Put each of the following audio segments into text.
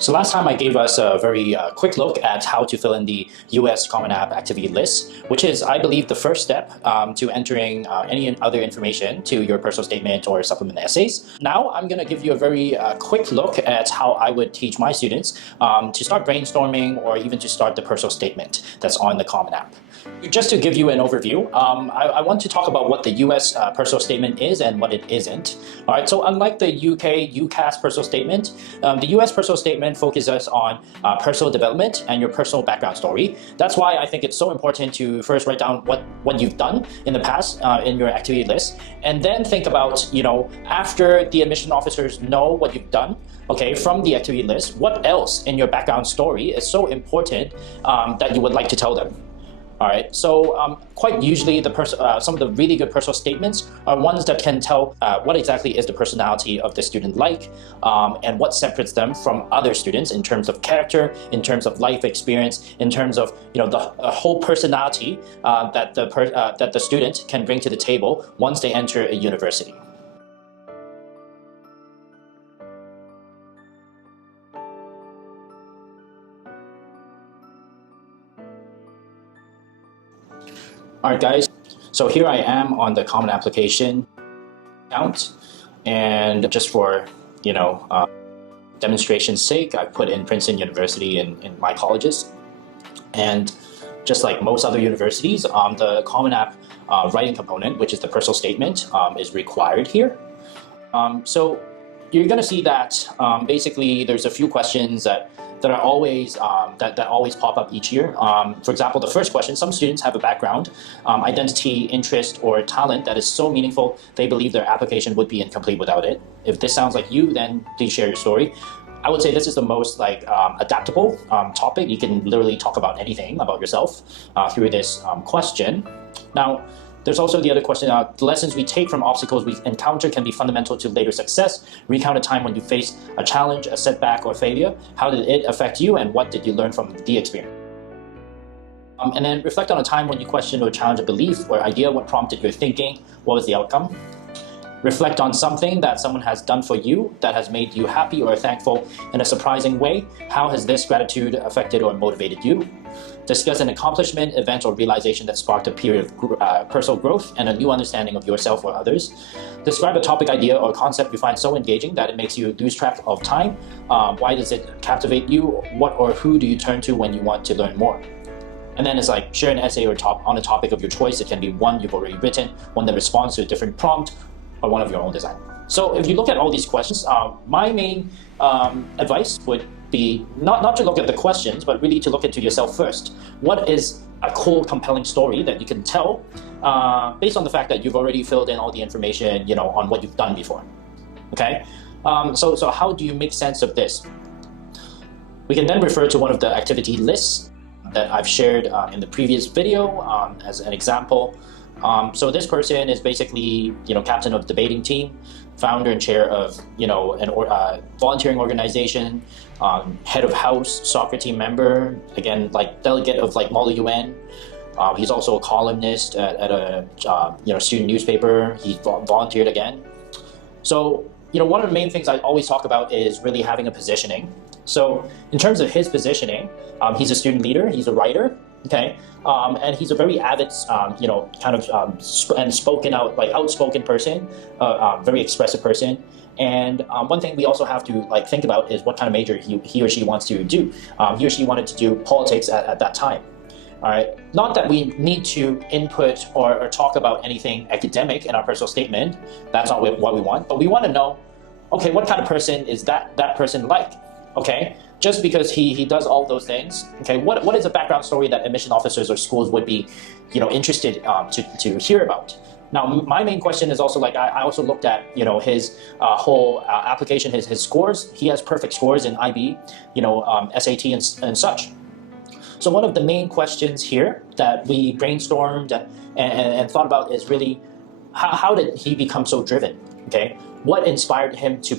So last time I gave us a very quick look at how to fill in the US Common App activity list, which is, I believe, the first step to entering any other information to your personal statement or supplement essays. Now I'm going to give you a very quick look at how I would teach my students to start brainstorming or even to start the personal statement that's on the Common App. Just to give you an overview, I want to talk about what the US personal statement is and what it isn't. All right, so unlike the UK UCAS personal statement, the US personal statement focuses on personal development and your personal background story. That's why I think it's so important to first write down what you've done in the past in your activity list, and then think about, after the admission officers know what you've done, okay, from the activity list, what else in your background story is so important that you would like to tell them. All right, so quite usually some of the really good personal statements are ones that can tell what exactly is the personality of the student like, and what separates them from other students in terms of character, in terms of life experience, in terms of the whole personality that the student can bring to the table once they enter a university. All right, guys, so here I am on the Common Application account, and just for demonstration's sake, I put in Princeton University in my colleges. And just like most other universities, the Common App writing component, which is the personal statement, is required here. So you're going to see that basically there's a few questions that are always that always pop up each year. For example, the first question: some students have a background, identity, interest, or talent that is so meaningful they believe their application would be incomplete without it. If this sounds like you, then please share your story. I would say this is the most adaptable topic. You can literally talk about anything about yourself through this question. Now, there's also the other question: the lessons we take from obstacles we encounter can be fundamental to later success. Recount a time when you faced a challenge, a setback, or failure. How did it affect you, and what did you learn from the experience? And then reflect on a time when you questioned or challenged a belief or idea. What prompted your thinking? What was the outcome? Reflect on something that someone has done for you that has made you happy or thankful in a surprising way. How has this gratitude affected or motivated you? Discuss an accomplishment, event, or realization that sparked a period of personal growth and a new understanding of yourself or others. Describe a topic, idea, or concept you find so engaging that it makes you lose track of time. Why does it captivate you? What or who do you turn to when you want to learn more? And then it's like share an essay on a topic of your choice. It can be one you've already written, one that responds to a different prompt, or one of your own design. So if you look at all these questions, my main advice would be not to look at the questions, but really to look into yourself first. What is a cool, compelling story that you can tell based on the fact that you've already filled in all the information, on what you've done before? Okay. So how do you make sense of this? We can then refer to one of the activity lists that I've shared in the previous video as an example. So this person is basically, captain of debating team, founder and chair of, an volunteering organization, head of house, soccer team member, again, delegate of Model UN. He's also a columnist at a student newspaper. He's volunteered again. So, one of the main things I always talk about is really having a positioning. So in terms of his positioning, he's a student leader, he's a writer, okay, and he's a very avid, and spoken out, outspoken person, very expressive person. And one thing we also have to think about is what kind of major he or she wants to do. He or she wanted to do politics at that time. All right, not that we need to input or talk about anything academic in our personal statement. That's not what we want, but we want to know, okay, what kind of person is that person like? Okay, just because he does all those things, okay, what is a background story that admission officers or schools would be, interested to hear about? Now, my main question is also I also looked at his whole application, his scores. He has perfect scores in IB, SAT and such. So one of the main questions here that we brainstormed and thought about is really how did he become so driven? Okay, what inspired him to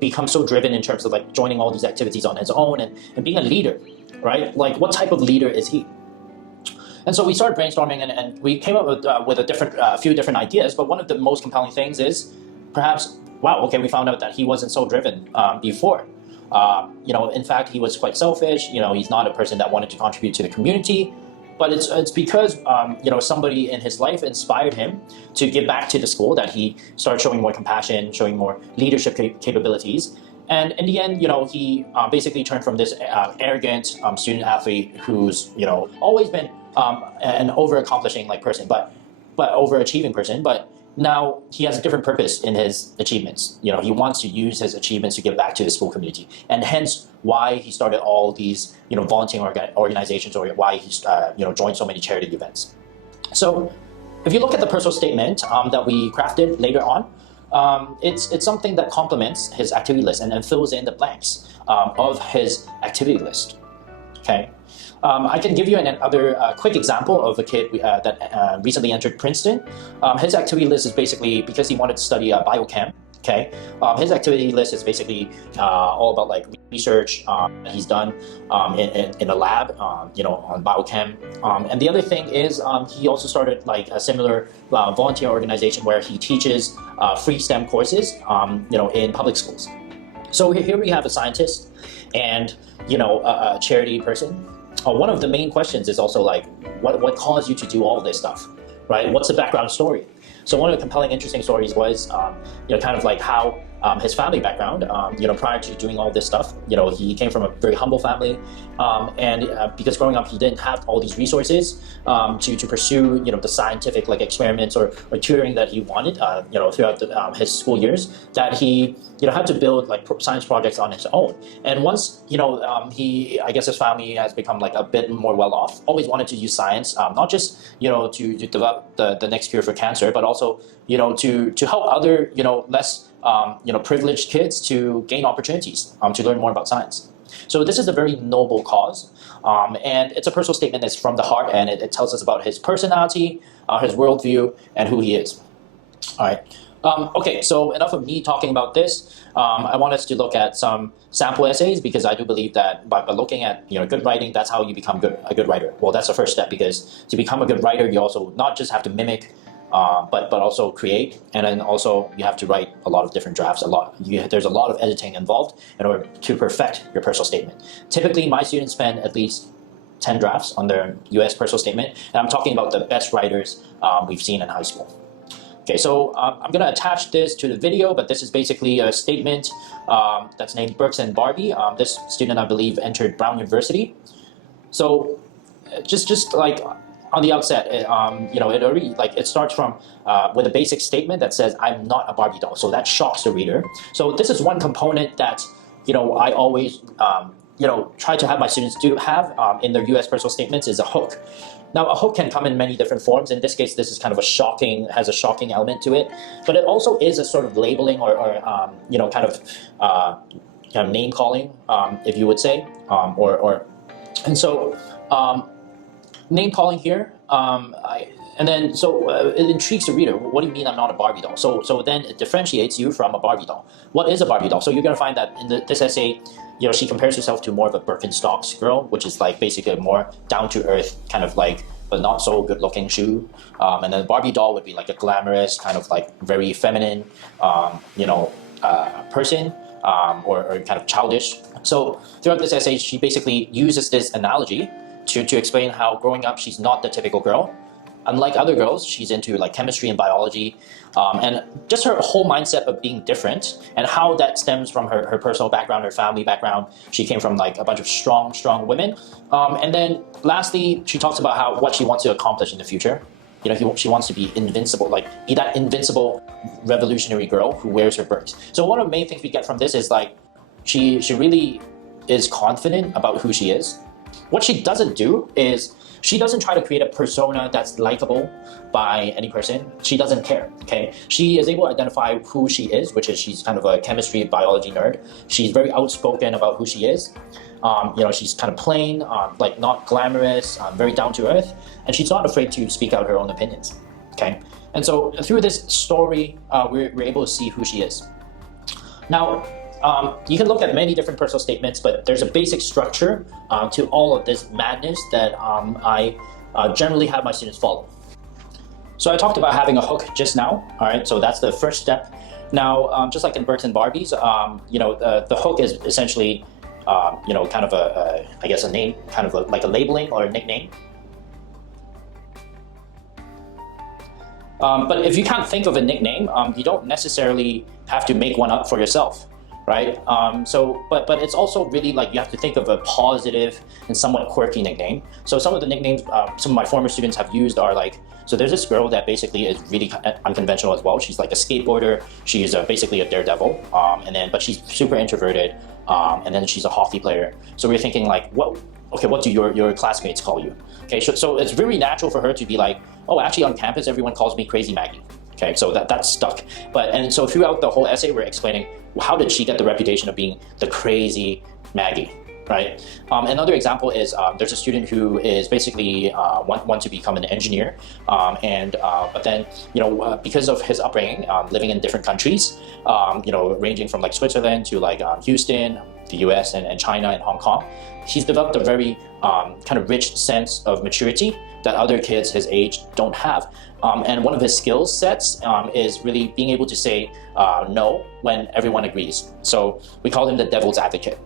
become so driven in terms of joining all these activities on his own and being a leader, right? What type of leader is he? And so we started brainstorming and we came up with a few different ideas, but one of the most compelling things is perhaps, wow, okay, we found out that he wasn't so driven before. In fact, he was quite selfish. He's not a person that wanted to contribute to the community. But it's because somebody in his life inspired him to give back to the school that he started showing more compassion, showing more leadership capabilities. And in the end, he basically turned from this arrogant student athlete who's always been an over-accomplishing person, but overachieving person. But now he has a different purpose in his achievements. He wants to use his achievements to give back to the school community, and hence why he started all these volunteering organizations, or why he joined so many charity events. So if you look at the personal statement that we crafted later on, it's something that complements his activity list and then fills in the blanks of his activity list. Okay. I can give you another quick example of a kid that recently entered Princeton. His activity list is basically, because he wanted to study biochem. Okay, his activity list is basically all about research he's done in a lab, on biochem. And the other thing is he also started a similar volunteer organization where he teaches free STEM courses, in public schools. So here we have a scientist and a charity person. One of the main questions is also what caused you to do all this stuff, right? What's the background story? So one of the compelling, interesting stories was, how his family background, prior to doing all this stuff, he came from a very humble family, and because growing up he didn't have all these resources to pursue, the scientific experiments or tutoring that he wanted, throughout his school years, that he, had to build science projects on his own. And once, his family has become a bit more well off, always wanted to use science, not just, to develop the next cure for cancer, but also, to help other, less privileged kids to gain opportunities to learn more about science. So this is a very noble cause, and it's a personal statement that's from the heart, and it tells us about his personality, his worldview, and who he is. All right. Okay, so enough of me talking about this. I want us to look at some sample essays, because I do believe that by looking at good writing, that's how you become a good writer. Well, that's the first step, because to become a good writer, you also not just have to mimic, but also create, and then also you have to write a lot of different drafts. There's a lot of editing involved in order to perfect your personal statement. Typically, my students spend at least 10 drafts on their US personal statement, and I'm talking about the best writers we've seen in high school. Okay, so I'm going to attach this to the video, but this is basically a statement that's named Burks and Barbie. This student, I believe, entered Brown University. So just on the outset, it already it starts from with a basic statement that says, "I'm not a Barbie doll." So that shocks the reader. So this is one component that I always try to have my students do have in their US personal statements, is a hook. Now, a hook can come in many different forms. In this case, this is kind of has a shocking element to it, but it also is a sort of labeling or name calling, if you would say, and so name calling here. It intrigues the reader. What do you mean I'm not a Barbie doll? So then it differentiates you from a Barbie doll. What is a Barbie doll? So you're going to find that in this essay, she compares herself to more of a Birkenstocks girl, which is basically a more down-to-earth kind of but not so good-looking shoe. And then Barbie doll would be a glamorous kind of very feminine, person, or kind of childish. So throughout this essay, she basically uses this analogy to explain how growing up she's not the typical girl. Unlike other girls, she's into chemistry and biology, and just her whole mindset of being different, and how that stems from her personal background, her family background. She came from a bunch of strong women. And then lastly, she talks about what she wants to accomplish in the future. She wants to be invincible, be that invincible revolutionary girl who wears her Birks. So one of the main things we get from this is she really is confident about who she is. What she doesn't do is she doesn't try to create a persona that's likable by any person. She doesn't care, okay? She is able to identify who she is, which is she's kind of a chemistry, biology nerd. She's very outspoken about who she is. She's kind of plain, not glamorous, very down to earth, and she's not afraid to speak out her own opinions, okay? And so through this story, we're able to see who she is. Now, you can look at many different personal statements, but there's a basic structure to all of this madness that I generally have my students follow. So I talked about having a hook just now, all right? So that's the first step Now, just like in Burton Barbies, the hook is essentially, kind of I guess a name, kind of like a labeling or a nickname. But if you can't think of a nickname, you don't necessarily have to make one up for yourself, right? But it's also really like you have to think of a positive and somewhat quirky nickname. So some of the nicknames some of my former students have used are like, so there's this girl that basically is really unconventional as well. She's like a skateboarder. She's basically a daredevil, but she's super introverted, and then she's a hockey player. So we're thinking like, what do your classmates call you? Okay, so it's very natural for her to be like, oh, actually on campus everyone calls me Crazy Maggie. Okay, so that's stuck. And so throughout the whole essay we're explaining, how did she get the reputation of being the Crazy Maggie, right? Another example is there's a student who is basically want to become an engineer, but then because of his upbringing, living in different countries, ranging from like Switzerland to like Houston, the US and China and Hong Kong, he's developed a very kind of rich sense of maturity that other kids his age don't have. And one of his skill sets is really being able to say no when everyone agrees. So we call him the devil's advocate,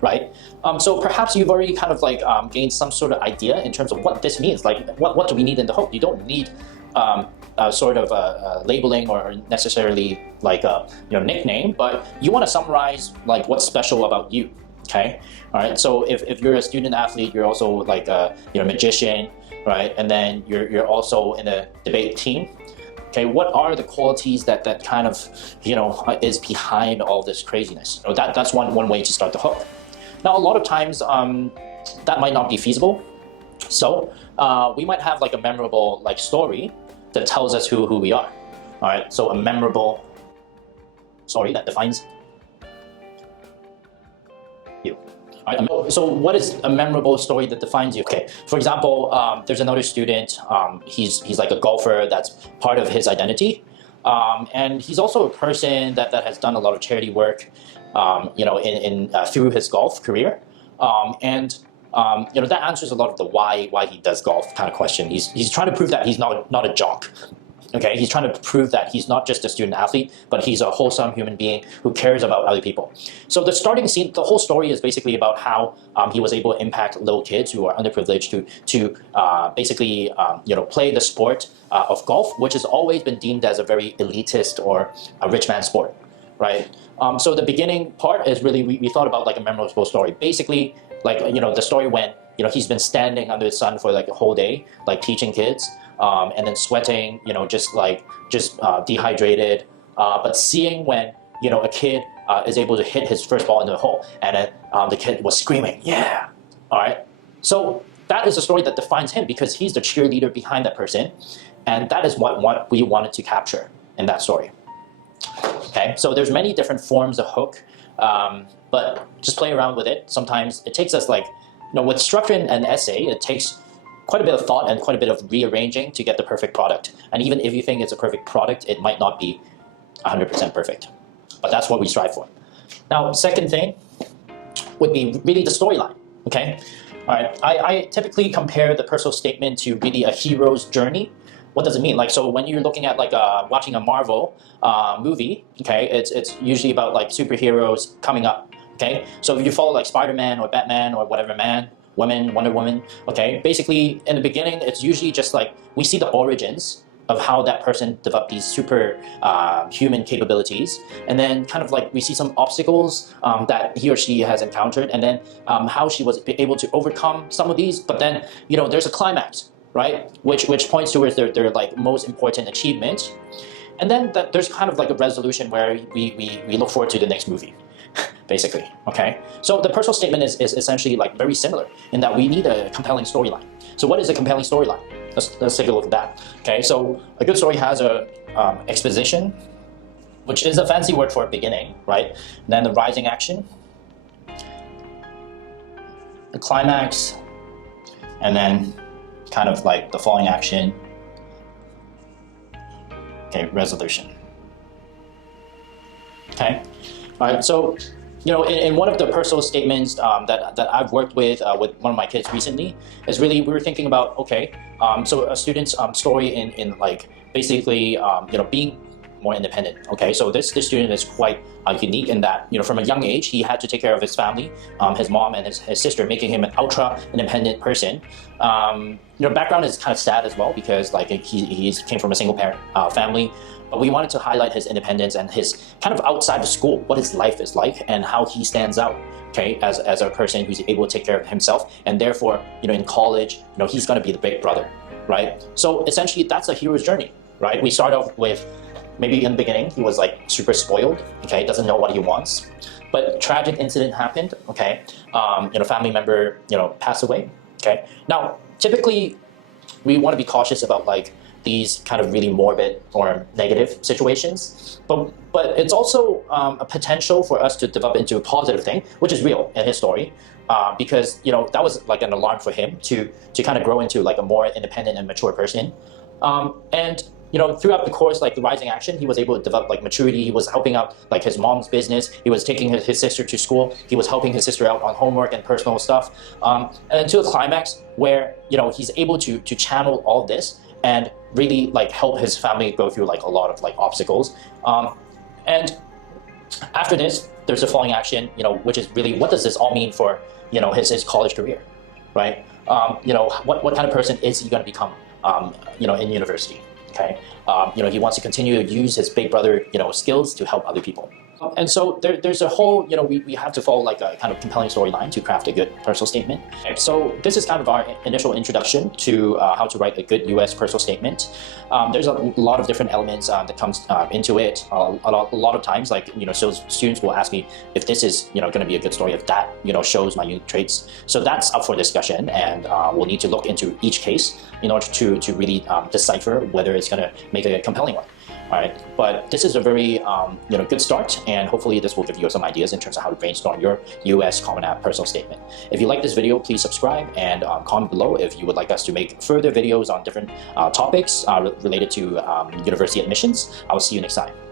right? So perhaps you've already kind of like gained some sort of idea in terms of what this means. Like what do we need in the hook? You don't need a sort of labeling or necessarily like a nickname, but you want to summarize like what's special about you. Okay, all right. So if you're a student athlete, you're also like a magician, right? And then you're also in a debate team. Okay, what are the qualities that kind of is behind all this craziness? So that's one way to start the hook. Now a lot of times that might not be feasible. So we might have like a memorable like story that tells us who we are. All right, so a memorable story that defines you. All right, so what is a memorable story that defines you? Okay, for example, there's another student, he's like a golfer, that's part of his identity. And he's also a person that has done a lot of charity work, through his golf career. That answers a lot of the why he does golf kind of question. He's trying to prove that he's not a jock. Okay, he's trying to prove that he's not just a student athlete, but he's a wholesome human being who cares about other people. So the starting scene, the whole story is basically about how he was able to impact little kids who are underprivileged to basically play the sport of golf, which has always been deemed as a very elitist or a rich man sport, right? So the beginning part is really we thought about like a memorable story. Basically, like the story when he's been standing under the sun for like a whole day, like teaching kids. And then sweating, just dehydrated, but seeing when, a kid is able to hit his first ball into the hole, and then the kid was screaming, yeah, all right? So that is a story that defines him because he's the cheerleader behind that person, and that is what we wanted to capture in that story. Okay, so there's many different forms of hook, but just play around with it. Sometimes it takes us like, with structuring an essay, it takes quite a bit of thought and quite a bit of rearranging to get the perfect product. And even if you think it's a perfect product, it might not be 100% perfect. But that's what we strive for. Now, second thing would be really the storyline, okay? All right, I typically compare the personal statement to really a hero's journey. What does it mean? Like, so when you're looking at like watching a Marvel movie, okay, it's usually about like superheroes coming up, okay? So if you follow like Spider-Man or Batman or whatever Wonder Woman, okay? Basically, in the beginning, it's usually just like, we see the origins of how that person developed these super human capabilities, and then kind of like we see some obstacles that he or she has encountered, and then how she was able to overcome some of these, but then, there's a climax, right? Which points towards their like most important achievement. And then there's kind of like a resolution where we look forward to the next movie. Basically, okay? So the personal statement is essentially like very similar in that we need a compelling storyline. So what is a compelling storyline? Let's take a look at that. Okay, so a good story has a exposition, which is a fancy word for a beginning, right? And then the rising action, the climax, and then kind of like the falling action. Okay, resolution. Okay, all right, so in one of the personal statements that I've worked with one of my kids recently is really, we were thinking about, okay, so a student's story in like basically being more independent. Okay, so this student is quite unique in that, you know, from a young age he had to take care of his family, his mom and his sister, making him an ultra independent person. You know, background is kind of sad as well because like he came from a single parent family. But we wanted to highlight his independence and his kind of outside of school, what his life is like and how he stands out, okay, as a person who's able to take care of himself. And therefore, you know, in college, you know, he's going to be the big brother, right? So essentially that's a hero's journey, right? We start off with maybe in the beginning, he was like super spoiled, okay, doesn't know what he wants. But tragic incident happened, okay, you know, family member, you know, passed away, okay. Now, typically, we want to be cautious about like these kind of really morbid or negative situations, but it's also a potential for us to develop into a positive thing, which is real in his story, because you know that was like an alarm for him to kind of grow into like a more independent and mature person, and you know throughout the course, like the rising action, he was able to develop like maturity. He was helping out like his mom's business. He was taking his sister to school. He was helping his sister out on homework and personal stuff, and until a climax where you know he's able to channel all this and really like help his family go through like a lot of like obstacles. And after this, there's a falling action, you know, which is really, what does this all mean for, you know, his college career, right? You know, what kind of person is he going to become, you know, in university, okay? You know, he wants to continue to use his big brother, you know, skills to help other people. And so there's a whole, you know, we have to follow like a kind of compelling storyline to craft a good personal statement. So this is kind of our initial introduction to how to write a good US personal statement. There's a lot of different elements that comes into it. A lot of times, like, you know, so students will ask me if this is, you know, going to be a good story, if that, you know, shows my unique traits. So that's up for discussion, and we'll need to look into each case in order to really decipher whether it's going to make a compelling one. All right, but this is a very you know, good start, and hopefully this will give you some ideas in terms of how to brainstorm your US Common App personal statement. If you like this video, please subscribe and comment below if you would like us to make further videos on different topics related to university admissions. I will see you next time.